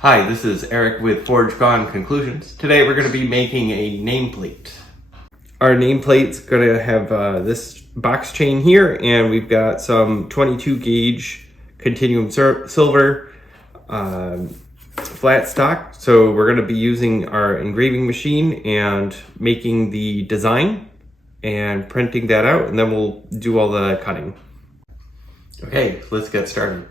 Hi, this is Eric with Forge Gone Conclusions. Today we're going to be making a nameplate. Our nameplate's going to have this box chain here, and we've got some 22 gauge continuum silver flat stock. So we're going to be using our engraving machine and making the design and printing that out, and then we'll do all the cutting. Okay, let's get started.